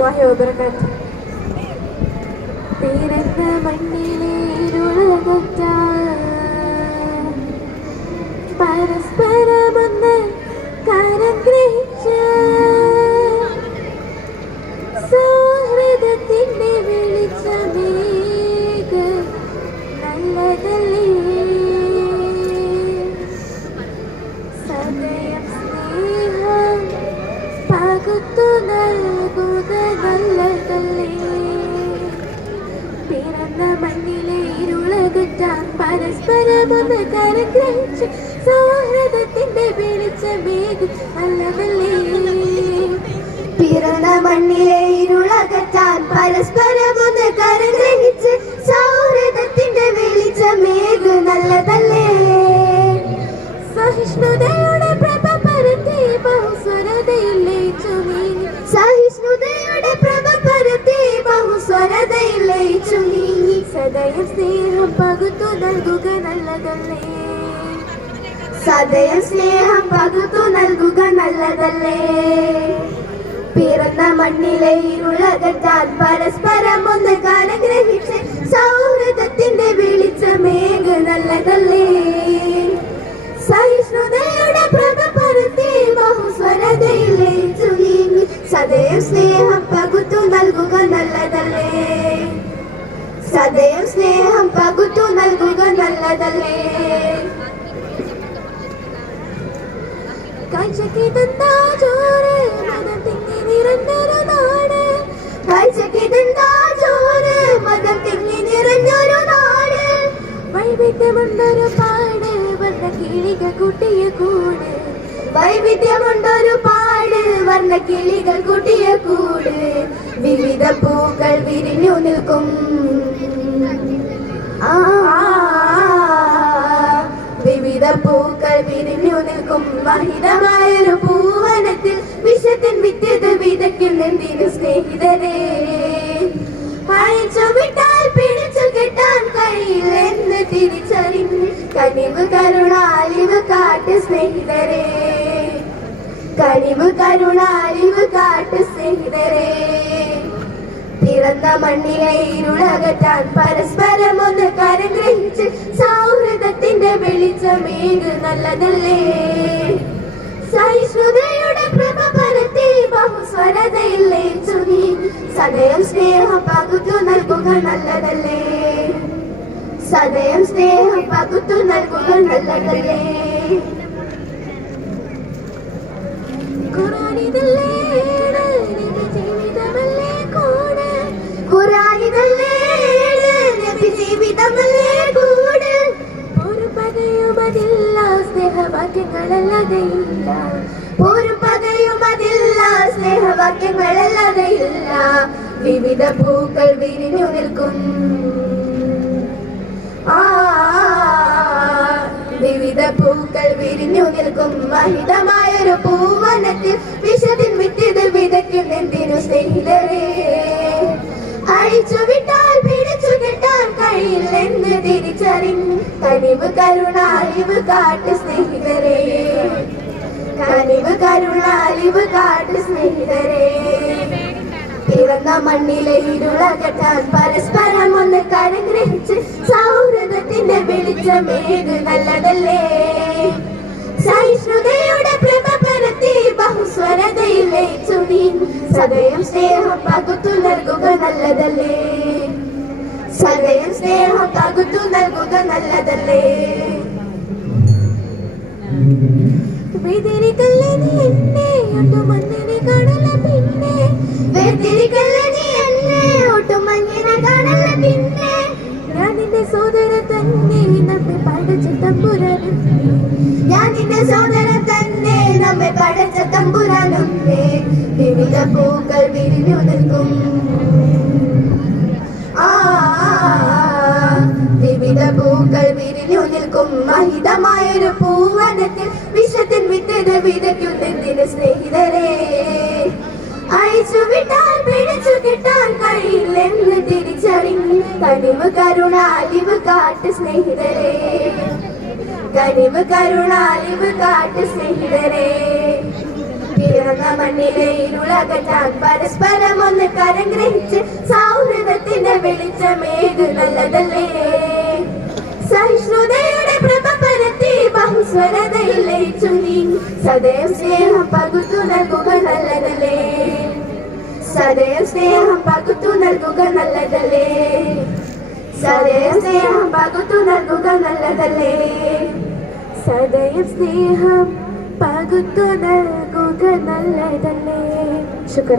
warahmatullahi wabarakatuh. പിറന്ന മണ്ണിലെ പിറന്ന മണ്ണിലെ ഇരുളകുറ്റാൻ പരസ്പരമൊന്ന് കരഗ്രഹിച്ച് സൗഹൃദത്തിന്റെ വെളിച്ചമേകു നല്ലതല്ലേ പിറന്ന മണ്ണിലെ ഇരുളകറ്റാൻ പരസ്പരമൊന്ന് കരഗ്രഹിച്ച് സൗഹൃദത്തിന്റെ വെളിച്ചമേകു നല്ലതല്ലേ? സഹിഷ്ണുതയുടെ പ്രഭ പരത്തി ബഹുസ്വരതയില്ലേ നീങ്ങി. സഹിഷ്ണുതയുടെ പ്രഭ പരത്തി ബഹുസ്വരതയിൽ സദയം സ്നേഹം പകുത്തു നൽകുക നല്ലതല്ലേ? സദയം സ്നേഹം പകുത്തു നൽകുക നല്ലതല്ലേ? പിറന്ന മണ്ണിലെ ഇരുളകറ്റാൻ പരസ്പരം ഒന്ന് കാലഗ്രഹിച്ച് സൗഹൃദത്തിന്റെ വെളിച്ചമേക നല്ലതല്ലേ? സഹിഷ്ണുതയുടെ പ്രഭ പരത്തി ബഹുസ്വരതയിൽ ലയിച്ചു നീങ്ങി സദയം സ്നേഹം പകുത്തു നൽകുക നല്ലതല്ലേ? നല്ലതല്ലേ കാഴ്ചക്ക് തന്നാ ചോറ് മനം തിങ്ങി നിറഞ്ഞൊരു നാട്. കാഴ്ചക്കിതെന്താ ചോറ് മതം തിങ്ങി നിറഞ്ഞൊരു നാട്. വൈവിധ്യമുണ്ടൊരു പാട് വന്ന കിളിക കുട്ടിയ കൂട്. വൈവിധ്യമുണ്ടൊരു പാട് വർണ കിളികൾ കൂട്ടിയ കൂട്. വിവിധ പൂക്കൾ വിരിഞ്ഞു നിൽക്കും. മഹിതമായൊരു പൂവനത്തിൽ വിഷത്തിൻ വിറ്റത് വിതയ്ക്കുന്നെന്തിനു സ്നേഹിതരെ അഴിച്ചു വിട്ടാൽ പിടിച്ചു കെട്ടാൻ കഴിയില്ലെന്ന് തിരിച്ചറിഞ്ഞ് കനിവ് കരുണാലിവ് കാട്ട് സ്നേഹിതരെ. കനിവ് കരുണാലിവ് കാട്ട് സ്നേഹിതരെ. പിറന്ന മണ്ണിലെ ഇരുളകറ്റാൻ പരസ്പരം ഒന്ന് കരഗ്രഹിച്ച് സൗഹൃദത്തിന്റെ വെളിച്ചമേത് നല്ലതല്ലേ? ബഹുസ്വരതയിൽ ചുനി സദയം സ്നേഹം പകുത്തു നൽകുക നല്ലതല്ലേ? സദയം സ്നേഹം പകുത്തു നൽകുക നല്ലതല്ലേ? ഖുറാനിതല്ലേ ഒരു പകയുമതില്ല സ്നേഹവാക്യങ്ങളല്ലാതെ ഒരു അതില്ല വിവിധ പൂക്കൾ വിരിഞ്ഞു നിൽക്കും. ആ വിവിധ പൂക്കൾ വിരിഞ്ഞു നിൽക്കും. മഹിതമായൊരു പൂവനത്തിൽ വിശദിൻ വിത്തിത് വിതയ്ക്കും എന്തിനു അഴിച്ചു വിട്ടാൽ പിടിച്ചു കിട്ടാൻ കഴിയില്ലെന്ന് തിരിച്ചറിഞ്ഞ് കനിവ് കരുണാലിവ് കാട്ട് സ്നേഹിതരെ. കനിവ് കരുണാലിവ് കാട്ട് സ്നേഹിതരെ. പിറന്ന മണ്ണിലെ ഇരുളകറ്റാൻ പരസ്പരം ഒന്ന് കരഗ്രഹിച്ച് സൗഹൃദത്തിന്റെ വെളിച്ചമേത് നല്ലതല്ലേ? സഹിഷ്ണുതയുടെ പ്രഭ പരത്തി ബഹുസ്വരതയിൽ നീ സദയം സ്നേഹം പകുത്തു നൽകുക നല്ലതല്ലേ? സദയം സ്നേഹം പകുത്തു നൽകുക നല്ലതല്ലേ? പഠിച്ച തമ്പുരാനും ഞാൻ നിന്റെ സോദരൻ തന്നെ. നമ്മെ പടച്ച തമ്പുരാനുണ്ടേ വിവിധ പൂക്കൾ വിരിഞ്ഞു നിൽക്കും. വിവിധ പൂക്കൾ വിരിഞ്ഞു നിൽക്കും. മഹിതമായൊരു പൂവനത്തിൽ വിശ്വത്തിൽ വിത്തത് വിതയ്ക്കുന്നതിന് സ്നേഹിതരെ. അയച്ചു വിട്ടാൽ പിടിച്ചു കിട്ടാൻ കഴിയില്ലെന്ന് തിരിച്ചറിഞ്ഞ് കഴിവ് കരുണ അലിവ് കാട്ട് സ്നേഹിതരെ. കനിവ് കരുണാലിവ് കാട്ട് സ്നേഹിതരെ. പിറന്ന മണ്ണിലെ ഇരുളകറ്റാൻ പരസ്പരം ഒന്ന് കരം ഗ്രഹിച്ച് സൗഹൃദത്തിന്റെ വെളിച്ചമേത് നല്ലതല്ലേ? സഹിഷ്ണുതയുടെ പ്രഭ പരത്തി ബഹുസ്വരതയിൽ ലയിച്ചു നീ. സദയം സ്നേഹം പകുത്തു നൽകുക നല്ലതല്ലേ? സദയം സ്നേഹം പകുത്തു നൽകുക നല്ലതല്ലേ? സദയം സ്നേഹം പകുത്തു നൽകുക നല്ലതല്ലേ? സദയം സ്നേഹം പകുത്തു നൽകുക നല്ലതല്ലേ? ശുക്ർ